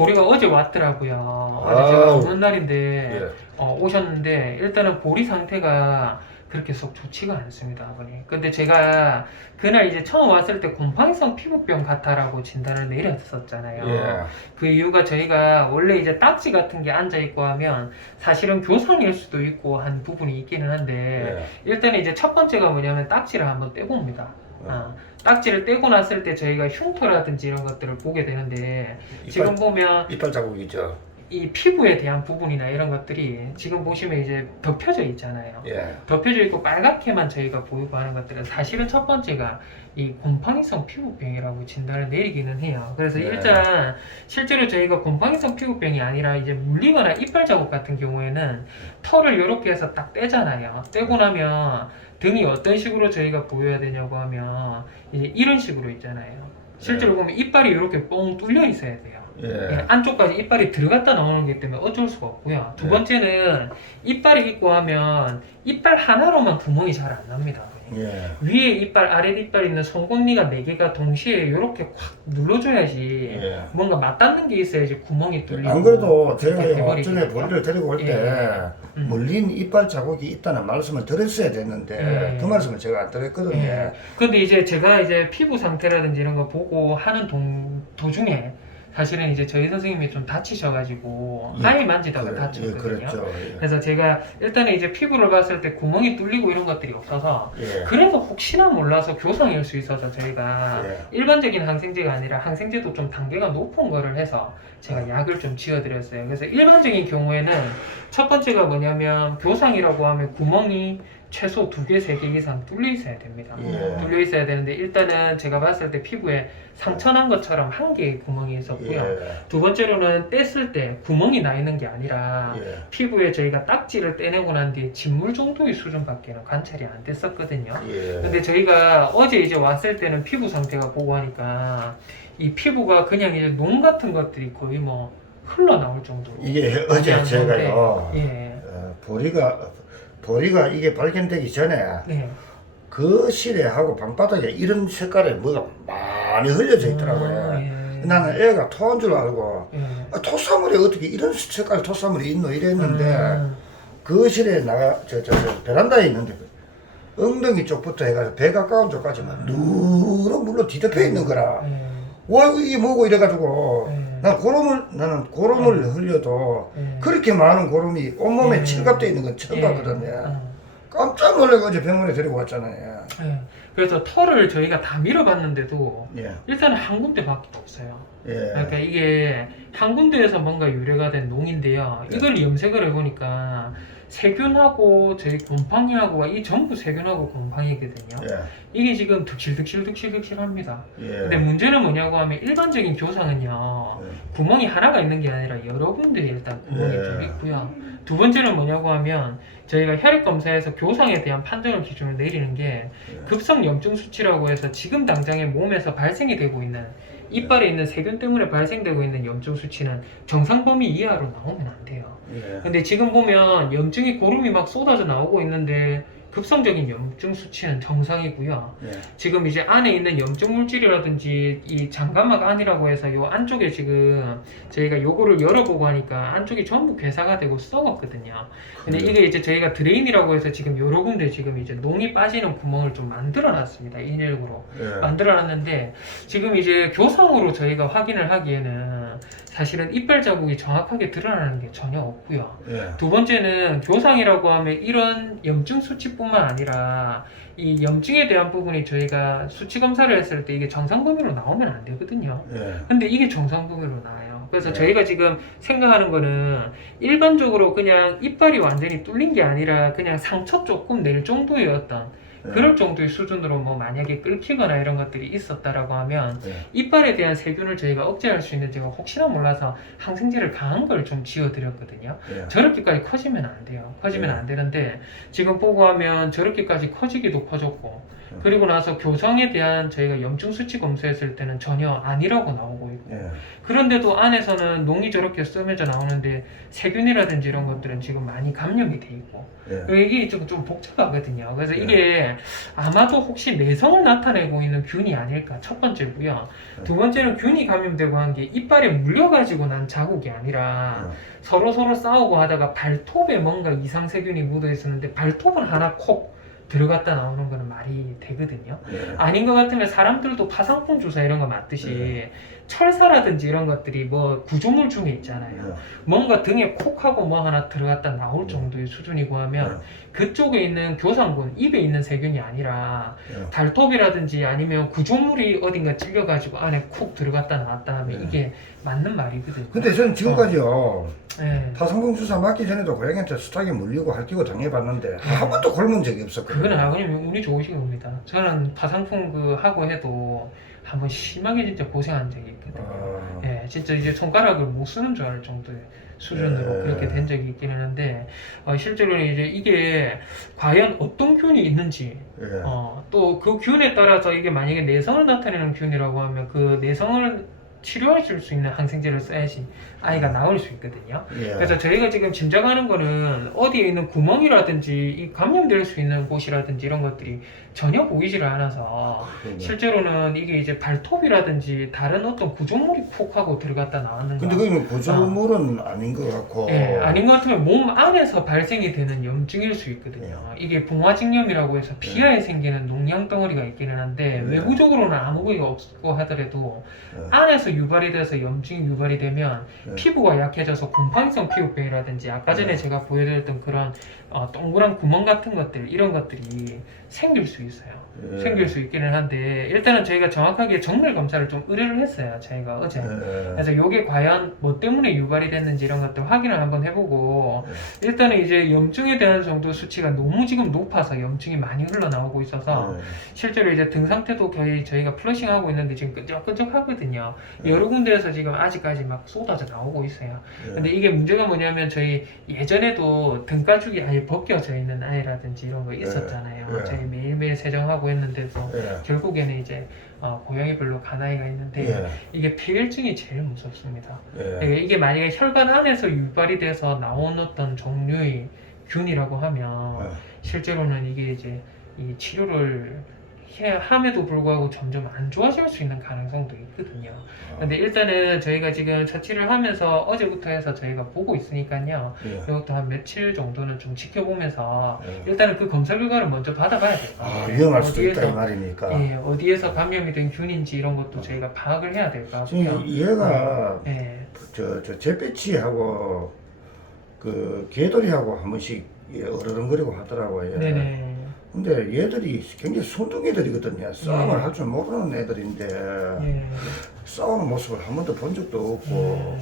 보리가 어제 왔더라고요. 어제 아우. 제가 오는 날인데 예. 오셨는데 일단은 보리 상태가 그렇게 속 좋지가 않습니다, 아버님. 근데 제가 그날 이제 처음 왔을 때 곰팡이성 피부병 같아라고 진단을 내렸었잖아요. 예. 그 이유가 저희가 원래 이제 딱지 같은 게 앉아 있고 하면 사실은 교상일 수도 있고 한 부분이 있기는 한데 예. 일단은 이제 첫 번째가 뭐냐면 딱지를 한번 떼봅니다. 딱지를 떼고 났을 때 저희가 흉터라든지 이런 것들을 보게 되는데 지금 보면 이빨 자국이죠. 이 피부에 대한 부분이나 이런 것들이 지금 보시면 이제 덮여져 있잖아요. 예. 덮여져 있고 빨갛게만 저희가 보이고 하는 것들은 사실은 첫 번째가 이 곰팡이성 피부병이라고 진단을 내리기는 해요. 그래서 네. 일단 실제로 저희가 곰팡이성 피부병이 아니라 이제 물리거나 이빨 자국 같은 경우에는 털을 이렇게 해서 딱 떼잖아요. 떼고 나면 등이 어떤 식으로 저희가 보여야 되냐고 하면 이제 이런 식으로 있잖아요. 실제로 보면 이빨이 이렇게 뻥 뚫려 있어야 돼요. 예. 안쪽까지 이빨이 들어갔다 나오는 거기 때문에 어쩔 수가 없고요. 두 네. 번째는 이빨이 있고 하면 이빨 하나로만 구멍이 잘 안 납니다. 예. 위에 이빨, 아래 이빨 있는 송곳니가 4개가 동시에 이렇게 확 눌러줘야지 예. 뭔가 맞닿는 게 있어야지 구멍이 뚫리고 안 그래도 제가 돼버리거든요. 어전에 보리를 데리고 올 때 물린 이빨 자국이 있다는 말씀을 드렸어야 됐는데 그 말씀을 제가 안 드렸거든요. 예. 근데 이제 제가 이제 피부 상태라든지 이런 거 보고 하는 도중에 사실은 이제 저희 선생님이 좀 다치셔가지고 예. 하이 만지다가 예, 다쳤거든요. 그랬죠. 예. 그래서 제가 일단은 이제 피부를 봤을 때 구멍이 뚫리고 이런 것들이 없어서 예. 그래도 혹시나 몰라서 교상일 수 있어서 저희가 예. 일반적인 항생제가 아니라 항생제도 좀 단계가 높은 거를 해서 제가 약을 좀 지어드렸어요. 그래서 일반적인 경우에는 첫 번째가 뭐냐면 교상이라고 하면 구멍이 최소 2개, 3개 이상 뚫려 있어야 됩니다. 예. 뚫려 있어야 되는데 일단은 제가 봤을 때 피부에 상처 난 것처럼 한 개의 구멍이 있었고요. 예. 두 번째로는 뗐을 때 구멍이 나 있는 게 아니라 예. 피부에 저희가 딱지를 떼내고 난 뒤에 진물 정도의 수준밖에는 관찰이 안 됐었거든요. 예. 근데 저희가 어제 이제 왔을 때는 피부 상태가 보고 하니까 이 피부가 그냥 이제 농 같은 것들이 거의 뭐 흘러나올 정도로 이게 어제 제가요. 예. 보리가 이게 발견되기 전에 네. 그 실에하고 방바닥에 이런 색깔의 뭐가 많이 흘려져 있더라고요. 예. 나는 애가 토한 줄 알고 예. 토사물에 어떻게 이런 색깔 토사물이 있노 이랬는데 그 실에 저 베란다에 있는데 엉덩이 쪽부터 해가지고 배 가까운 쪽까지만 누런 물로 뒤덮여 있는 거라. 와 이게 뭐고 이래가지고 나는 고름을 흘려도 그렇게 많은 고름이 온몸에 칠갑돼 있는 건 처음 봤거든요. 깜짝 놀라고 어제 병원에 데리고 왔잖아요. 그래서 털을 저희가 다 밀어봤는데도 예. 일단은 한 군데밖에 없어요. 예. 그러니까 이게 한 군데에서 뭔가 유래가 된 농인데요. 이걸 염색을 해보니까 세균하고 저희 곰팡이하고 이 전부 세균하고 곰팡이거든요. 예. 이게 지금 득실합니다. 예. 근데 문제는 뭐냐고 하면 일반적인 교상은요 구멍이 하나가 있는 게 아니라 여러 군데 일단 구멍이 예. 좀 있고요. 두 번째는 뭐냐고 하면 저희가 혈액 검사에서 교상에 대한 판정을 기준으로 내리는 게 급성 염증 수치라고 해서 지금 당장에 몸에서 발생이 되고 있는 이빨에 있는 세균 때문에 발생되고 있는 염증 수치는 정상 범위 이하로 나오면 안 돼요. 예. 근데 지금 보면 염증이 고름이 막 쏟아져 나오고 있는데 급성적인 염증 수치는 정상이고요. 예. 지금 이제 안에 있는 염증 물질이라든지 이 장감막 안이라고 해서 요 안쪽에 지금 저희가 요거를 열어보고 하니까 안쪽이 전부 괴사가 되고 썩었거든요. 근데 이게 이제 저희가 드레인이라고 해서 지금 여러 군데 지금 이제 농이 빠지는 구멍을 좀 만들어 놨습니다. 119로 예. 만들어 놨는데 지금 이제 교상으로 저희가 확인을 하기에는 사실은 이빨 자국이 정확하게 드러나는 게 전혀 없고요. 예. 두 번째는 교상이라고 하면 이런 염증 수치뿐만 아니라 이 염증에 대한 부분이 저희가 수치 검사를 했을 때 이게 정상 범위로 나오면 안 되거든요. 예. 근데 이게 정상 범위로 나와요. 그래서 네. 저희가 지금 생각하는 거는 일반적으로 그냥 이빨이 완전히 뚫린 게 아니라 그냥 상처 조금 낼 정도의 어떤 그럴 정도의 수준으로 뭐 만약에 끓기거나 이런 것들이 있었다라고 하면 예. 이빨에 대한 세균을 저희가 억제할 수 있는 제가 혹시나 몰라서 항생제를 강한 걸 좀 지어드렸거든요. 예. 저렇게까지 커지면 안 돼요. 커지면 안 되는데 지금 보고 하면 저렇게까지 커지기도 커졌고 그리고 나서 교정에 대한 저희가 염증 수치 검사했을 때는 전혀 아니라고 나오고 있고 예. 그런데도 안에서는 농이 저렇게 쓰며져 나오는데 세균이라든지 이런 것들은 지금 많이 감염이 돼 있고 예. 이게 좀 복잡하거든요. 그래서 이게 이게 아마도 혹시 내성을 나타내고 있는 균이 아닐까 첫 번째고요. 두 번째는 균이 감염되고 한 게 이빨에 물려가지고 난 자국이 아니라 서로 싸우고 하다가 발톱에 뭔가 이상세균이 묻어 있었는데 발톱은 하나 콕 들어갔다 나오는 거는 말이 되거든요. 아닌 것 같으면 사람들도 파상풍 주사 이런 거 맞듯이 철사라든지 이런 것들이 뭐 구조물 중에 있잖아요. 뭔가 등에 콕 하고 뭐 하나 들어갔다 나올 정도의 수준이고 하면 그쪽에 있는 교상군, 입에 있는 세균이 아니라 발톱이라든지 아니면 구조물이 어딘가 찔려가지고 안에 콕 들어갔다 나왔다 하면 이게 맞는 말이거든요. 근데 저는 지금까지요 네. 파상풍 주사 맞기 전에도 고양이한테 수탉에 물리고 핥히고 당해봤는데 한 번도 굶은 적이 없었거든요. 그거는 아버님 운이 좋으신 겁니다. 저는 파상풍 그 하고 해도 한번 심하게 진짜 고생한 적이 있거든요. 예, 진짜 이제 손가락을 못 쓰는 줄 알 정도의 수준으로 그렇게 된 적이 있긴 하는데 실제로는 이제 이게 과연 어떤 균이 있는지 또 그 균에 따라서 이게 만약에 내성을 나타내는 균이라고 하면 그 내성을 치료해 줄 수 있는 항생제를 써야지 아이가 나을 수 있거든요. 그래서 저희가 지금 짐작하는 거는 어디에 있는 구멍이라든지 이 감염될 수 있는 곳이라든지 이런 것들이 전혀 보이지를 않아서 실제로는 이게 이제 발톱이라든지 다른 어떤 구조물이 콕 하고 들어갔다 나왔는 거. 근데 그건 구조물은 아닌 것 같고. 예, 아닌 것 같으면 몸 안에서 발생이 되는 염증일 수 있거든요. 이게 봉화직염이라고 해서 피하에 생기는 농양 덩어리가 있기는 한데 외부적으로는 아무 거가 없고 하더라도 안에서 유발이 돼서 염증이 유발이 되면 피부가 약해져서 곰팡이성 피부병이라든지 아까 전에 제가 보여드렸던 그런 동그란 구멍 같은 것들 이런 것들이 생길 수 있어요. 생길 수 있기는 한데 일단은 저희가 정확하게 정밀 검사를 좀 의뢰를 했어요. 저희가 어제. 그래서 이게 과연 뭐 때문에 유발이 됐는지 이런 것들 확인을 한번 해보고 일단은 이제 염증에 대한 정도 수치가 너무 지금 높아서 염증이 많이 흘러나오고 있어서 실제로 이제 등 상태도 거의 저희가 플러싱하고 있는데 지금 끈적끈적하거든요. 여러 군데에서 지금 아직까지 막 쏟아져 나오고 있어요. 근데 이게 문제가 뭐냐면 저희 예전에도 등가죽이 아예 벗겨져 있는 아이라든지 이런 거 있었잖아요. 저희 매일매일 세정하고 했는데도 결국에는 이제 고양이별로 간 아이가 있는데 이게 폐결증이 제일 무섭습니다. 이게 만약에 혈관 안에서 유발이 돼서 나온 어떤 종류의 균이라고 하면 실제로는 이게 이제 이 치료를 함에도 불구하고 점점 안 좋아질 수 있는 가능성도 있거든요. 근데 일단은 저희가 지금 처치를 하면서 어제부터 해서 저희가 보고 있으니까요. 이것도 한 며칠 정도는 좀 지켜보면서 일단은 그 검사 결과를 먼저 받아봐야 돼요. 위험할 수도 있다 이 말이니까. 예, 어디에서 감염이 된 균인지 이런 것도 저희가 파악을 해야 될 것 같고요. 지금 얘가 저 잿배치하고 그 개돌이하고 한 번씩 어르렁거리고 하더라고요. 네네. 근데 얘들이 굉장히 손둥이들이거든요. 싸움을 할 줄 모르는 애들인데 싸우는 모습을 한 번도 본 적도 없고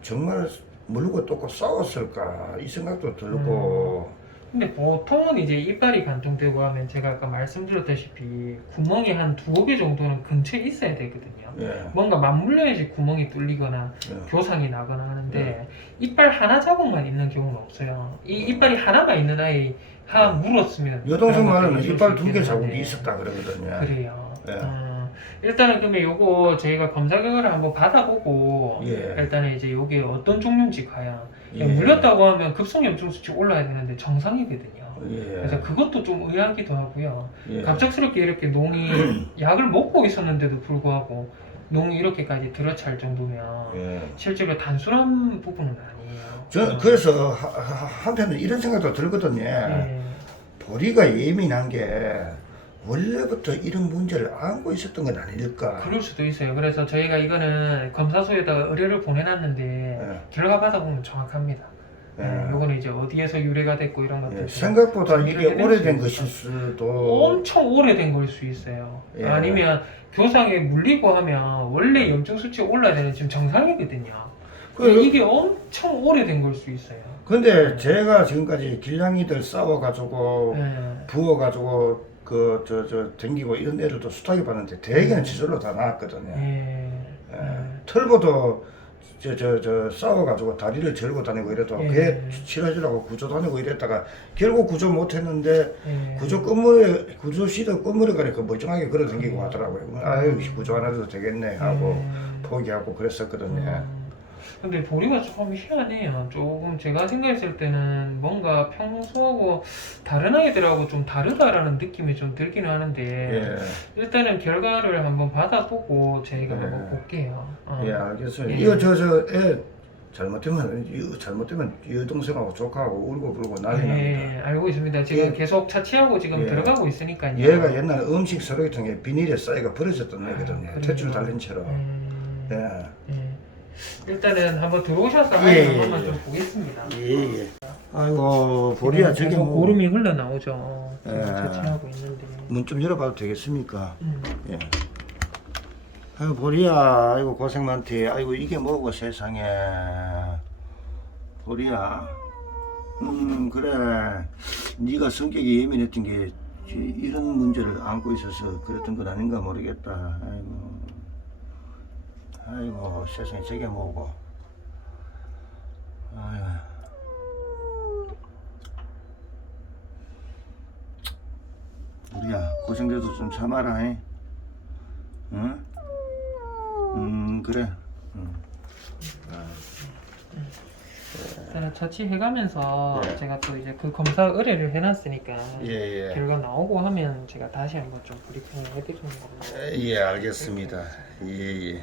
정말 물고 뜯고 싸웠을까 이 생각도 들고 근데 보통은 이제 이빨이 관통되고 하면 제가 아까 말씀드렸다시피 구멍이 한 2-5개 정도는 근처에 있어야 되거든요. 뭔가 맞물려야지 구멍이 뚫리거나 교상이 나거나 하는데 이빨 하나 자국만 있는 경우는 없어요. 이 이빨이 하나가 있는 아이 물었으면 여동생 말은 이빨 2개 자국이 있었다 그러거든요. 그래요. 일단은 그러면 요거 저희가 검사 결과를 한번 받아보고 일단은 이제 요게 어떤 종류인지 과연 물렸다고 하면 급성 염증 수치 올라야 되는데 정상이거든요. 그래서 그것도 좀 의아하기도 하고요. 갑작스럽게 이렇게 농이 약을 먹고 있었는데도 불구하고 농이 이렇게까지 들어찰 정도면 실제로 단순한 부분은 아니에요. 그래서 한편은 이런 생각도 들거든요. 보리가 예민한 게 원래부터 이런 문제를 안고 있었던 건 아닐까. 그럴 수도 있어요. 그래서 저희가 이거는 검사소에다가 의뢰를 보내놨는데 결과 받아보면 정확합니다. 요거는 이제 어디에서 유래가 됐고 이런 것들 생각보다 이게 오래된 것일 수도 엄청 오래된 걸 수 있어요. 아니면 교상에 물리고 하면 원래 염증 수치가 올라야 되는 지금 정상이거든요. 이게 엄청 오래된 걸 수 있어요. 근데 제가 지금까지 길냥이들 싸워가지고 부어가지고 댕기고 이런 애들도 수탉이 봤는데 대개는 저절로 다 나왔거든요. 털보도 싸워가지고 다리를 절고 다니고 이래도 개 치러주려고 구조 다니고 이랬다가 결국 구조 못했는데 구조 시도 끝물에 가니까 멀쩡하게 걸어 다니고 하더라고요. 아유 구조 안 해도 되겠네 하고 포기하고 그랬었거든요. 근데 보리가 조금 희한해요. 조금 제가 생각했을 때는 뭔가 평소하고 다른 아이들하고 좀 다르다라는 느낌이 좀 들긴 하는데 예. 일단은 결과를 한번 받아보고 저희가 예. 한번 볼게요. 예, 알겠어요. 예. 이거 애 잘못되면 여동생하고 조카하고 울고 불고 난리 납니다. 예, 알고 있습니다. 지금 예. 계속 차치하고 지금 예. 들어가고 있으니까요. 얘가 옛날에 음식 쓰레기통에 비닐에 싸이가 버려졌던 애거든요. 그래요? 탯줄 달린 채로. 예. 예. 일단은 한번 들어오셔서 예, 아이 예, 한번 예. 좀 보겠습니다. 예, 예. 아이고, 보리야, 저기 계속 뭐. 고름이 흘러나오죠. 지금 예. 차치하고 있는데. 문 좀 열어봐도 되겠습니까? 음. 예. 아이고, 보리야, 아이고, 고생 많대. 아이고, 이게 뭐고, 세상에. 보리야. 그래. 네가 성격이 예민했던 게 이런 문제를 안고 있어서 그랬던 건 아닌가 모르겠다. 아이고, 세상에 저게 뭐고. 아이고. 우리야 고생돼도 좀 참아라. 응? 그래. 자취해가면서 예. 제가 또 이제 그 검사 의뢰를 해놨으니까 예. 결과 나오고 하면 제가 다시 한번 좀 브리핑을 해드리는 겁니다. 예, 알겠습니다. 예.